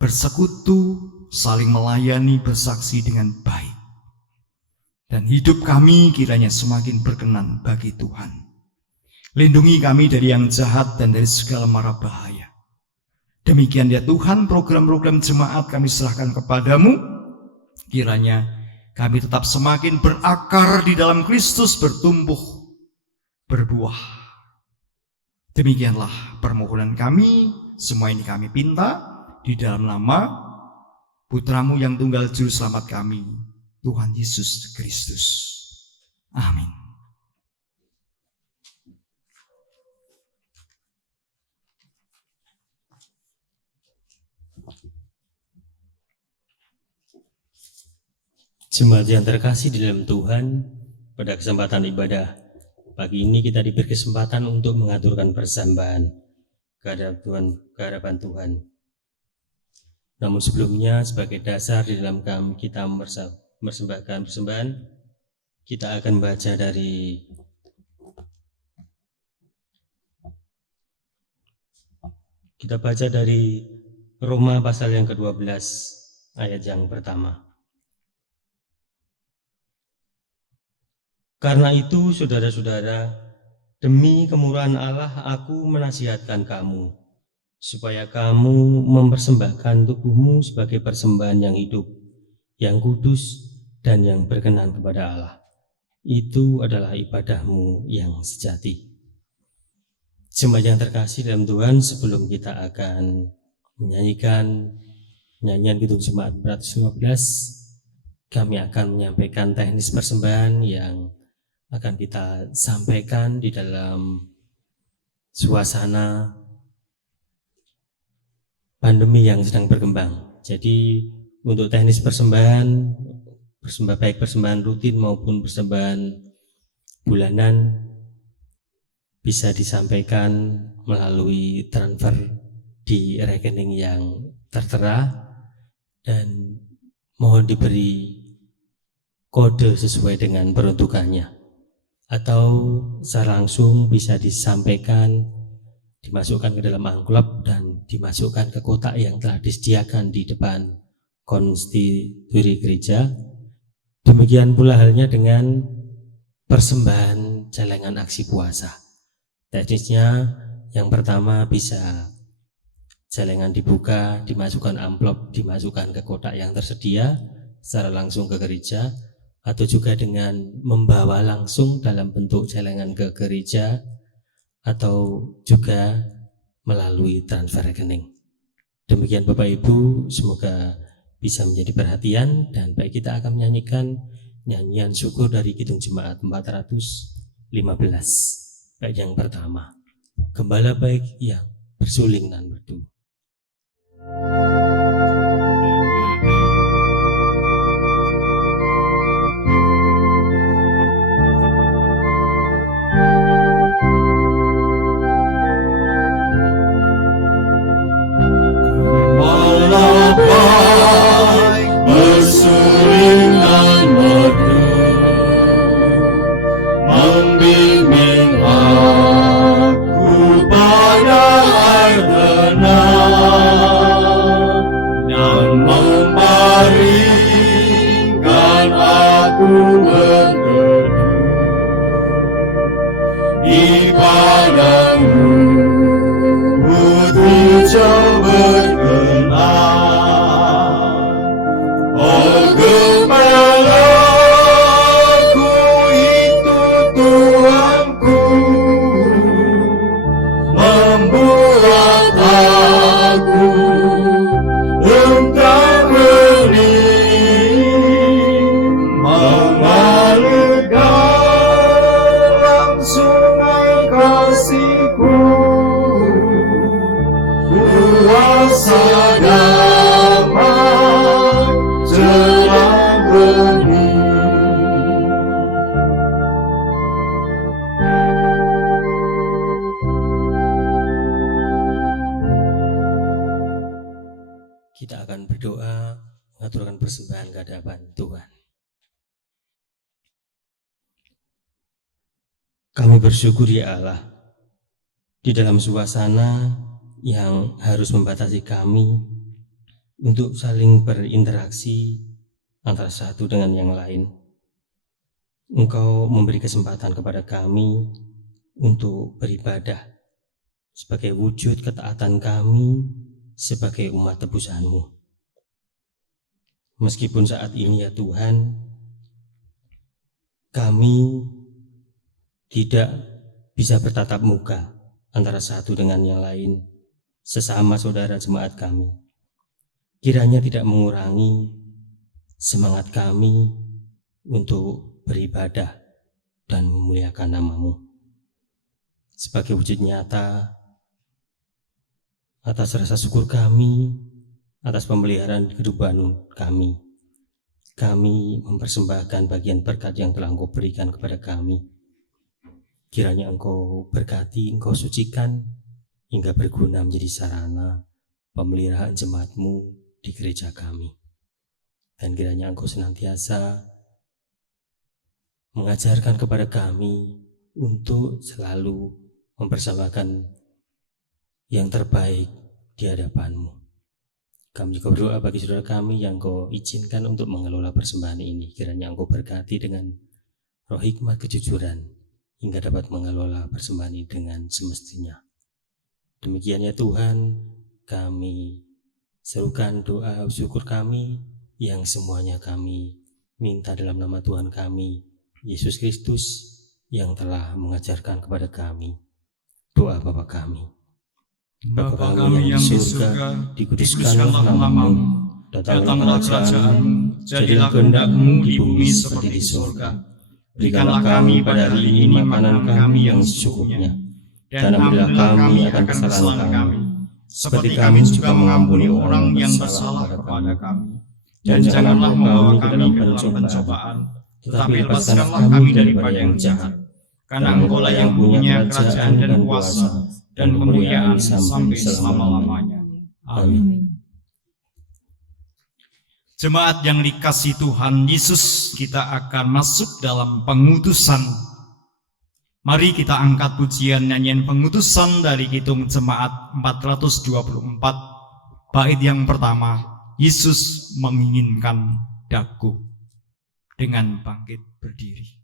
bersekutu, saling melayani, bersaksi dengan baik, dan hidup kami kiranya semakin berkenan bagi Tuhan. Lindungi kami dari yang jahat dan dari segala mara bahaya. Demikian ya Tuhan, program-program jemaat kami serahkan kepada-Mu. Kiranya kami tetap semakin berakar di dalam Kristus, bertumbuh, berbuah. Demikianlah permohonan kami, semua ini kami pinta di dalam nama Putra-Mu yang tunggal juru selamat kami, Tuhan Yesus Kristus. Amin. Jemaat yang terkasih di dalam Tuhan, pada kesempatan ibadah pagi ini kita diberi kesempatan untuk mengaturkan persembahan kehadapan Tuhan. Namun sebelumnya, sebagai dasar di dalam kita mempersembahkan persembahan, kita akan baca dari Roma pasal yang ke-12 ayat yang pertama. Karena itu, saudara-saudara, demi kemurahan Allah aku menasihatkan kamu, supaya kamu mempersembahkan tubuhmu sebagai persembahan yang hidup, yang kudus, dan yang berkenan kepada Allah. Itu adalah ibadahmu yang sejati. Jemaat yang terkasih dalam Tuhan, sebelum kita akan menyanyikan nyanyian Kidung Jemaat 415, kami akan menyampaikan teknis persembahan yang akan kita sampaikan di dalam suasana pandemi yang sedang berkembang. Jadi untuk teknis persembahan baik persembahan rutin maupun persembahan bulanan, bisa disampaikan melalui transfer di rekening yang tertera, dan mohon diberi kode sesuai dengan peruntukannya, atau secara langsung bisa disampaikan, dimasukkan ke dalam amplop dan dimasukkan ke kotak yang telah disediakan di depan konstitusi gereja. Demikian pula halnya dengan persembahan celengan aksi puasa. Teknisnya yang pertama bisa celengan dibuka, dimasukkan amplop, dimasukkan ke kotak yang tersedia secara langsung ke gereja, atau juga dengan membawa langsung dalam bentuk celengan ke gereja, atau juga melalui transfer rekening. Demikian Bapak Ibu, semoga bisa menjadi perhatian, dan baik kita akan menyanyikan nyanyian syukur dari Kidung Jemaat 415. Baik yang pertama, Gembala Baik yang bersuling dan merdu. Bersuling dan merdu, membimbing aku pada air tenang, dan membaringkan aku berteduh di padang rumput hijau berkenan. Oh gembalaku itu Tuhanku, membuat aku tentang bening, mengalir dalam sungai kasihku, kuasa damai jelang bening. Kita akan berdoa mengaturkan persembahan ke hadapan Tuhan. Kami bersyukur ya Allah, di dalam suasana yang harus membatasi kami untuk saling berinteraksi antara satu dengan yang lain, Engkau memberi kesempatan kepada kami untuk beribadah sebagai wujud ketaatan kami sebagai umat tebusan-Mu. Meskipun saat ini ya Tuhan, kami tidak bisa bertatap muka antara satu dengan yang lain, sesama saudara jemaat kami, kiranya tidak mengurangi semangat kami untuk beribadah dan memuliakan nama-Mu. Sebagai wujud nyata atas rasa syukur kami atas pemeliharaan kehidupan kami mempersembahkan bagian berkat yang telah Engkau berikan kepada kami. Kiranya Engkau berkati, Engkau sucikan hingga berguna menjadi sarana pemeliharaan jemaat-Mu di gereja kami. Dan kiranya Engkau senantiasa mengajarkan kepada kami untuk selalu mempersembahkan yang terbaik di hadapan-Mu. Kami juga berdoa bagi saudara kami yang Engkau izinkan untuk mengelola persembahan ini. Kiranya Engkau berkati dengan roh hikmat kejujuran hingga dapat mengelola persembahan ini dengan semestinya. Demikian ya Tuhan, kami serukan doa syukur kami yang semuanya kami minta dalam nama Tuhan kami, Yesus Kristus, yang telah mengajarkan kepada kami. Doa Bapa kami. Bapa kami yang di surga, dikuduskanlah namamu, datanglah kerajaan-Mu, jadilah kehendak-Mu di bumi seperti di surga. Berikanlah kami pada hari ini makanan kami yang secukupnya, dan ampunilah kami akan kesalahan kami, seperti kami juga mengampuni orang yang bersalah kepada kami. Dan janganlah membawa kami ke dalam pencobaan, tetapi lepaskanlah kami daripada yang jahat. karena Engkaulah yang punya kerajaan dan kuasa dan kemuliaan sampai selama-lamanya. Amin. Jemaat yang dikasihi Tuhan Yesus, kita akan masuk dalam pengutusan. Mari kita angkat pujian nyanyian pengutusan dari Kidung Jemaat 424. Bait yang pertama, Yesus menginginkan daku. Dengan bangkit berdiri.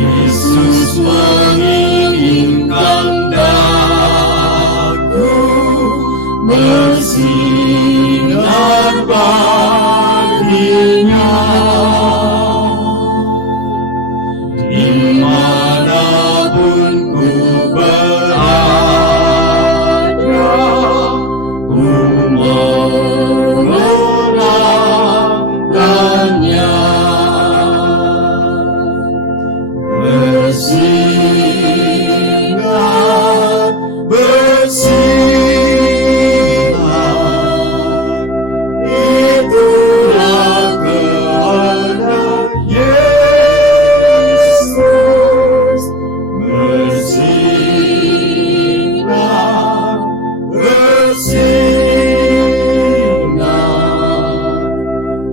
Yesus menginginkan daku bersinar baginya, dimanapun ku berada, ku mengenangkannya. Bersinar, bersinar, itulah kehendak Yesus. Bersinar, bersinar,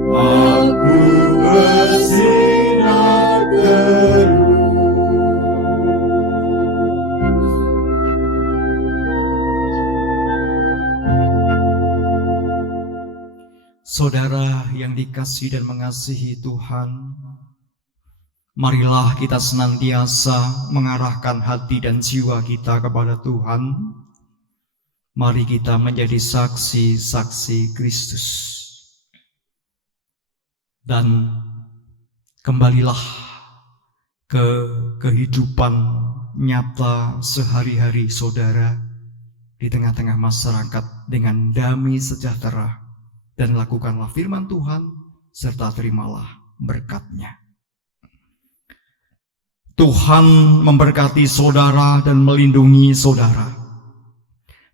aku bersinar terus. Saudara yang dikasihi dan mengasihi Tuhan, marilah kita senantiasa mengarahkan hati dan jiwa kita kepada Tuhan. Mari kita menjadi saksi-saksi Kristus. Dan kembalilah ke kehidupan nyata sehari-hari saudara di tengah-tengah masyarakat dengan damai sejahtera. Dan lakukanlah firman Tuhan, serta terimalah berkat-Nya. Tuhan memberkati saudara dan melindungi saudara.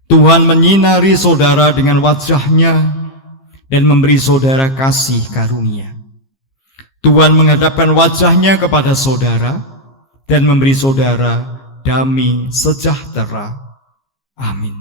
Tuhan menyinari saudara dengan wajah-Nya dan memberi saudara kasih karunia. Tuhan menghadapkan wajah-Nya kepada saudara dan memberi saudara damai sejahtera. Amin.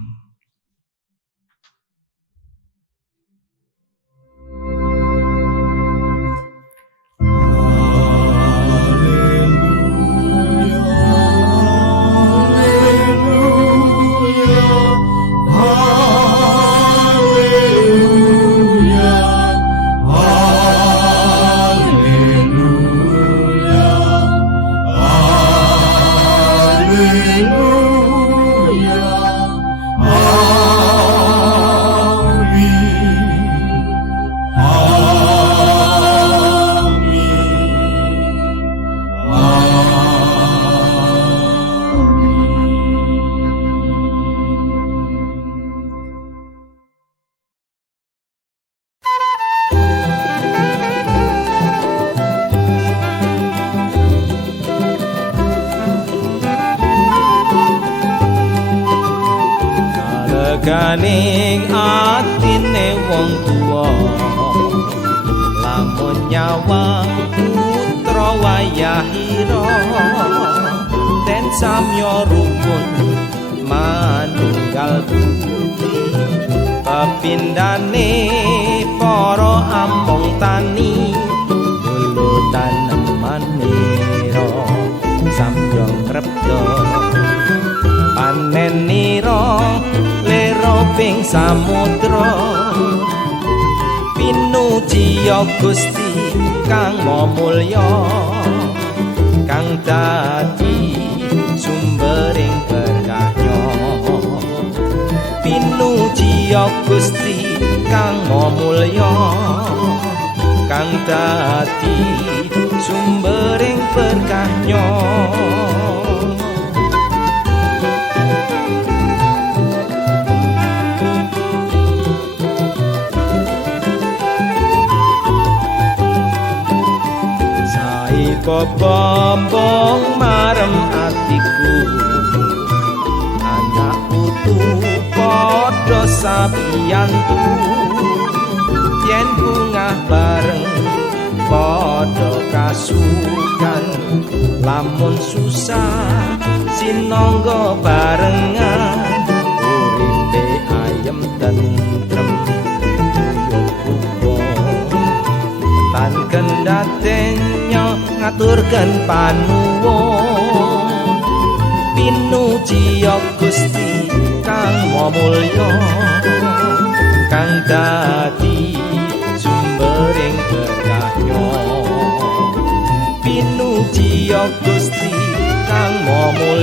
Ganing atine wong tuwa, lamun nyawang putra wayahira, den samya rukun manunggal budi, pepindane para ampung tani, lulutan manira samya krepto panenira lero ping samudra, pinuji Gusti kang mamulya, kang dadi sumbering berkahnya. Pinuji Gusti kang mamulya, kang dadi sumbering berkahnya. Bombong sapiantu yen bungah bareng padha kasukan lamun susah sinangga barengan uripe ayem tentrem tuyuk rukun tan kendatenyo ngaturken panuwun pinuji Gusti kang mulya kang dadi sumbering berkahnya pinuji Gusti kang mulya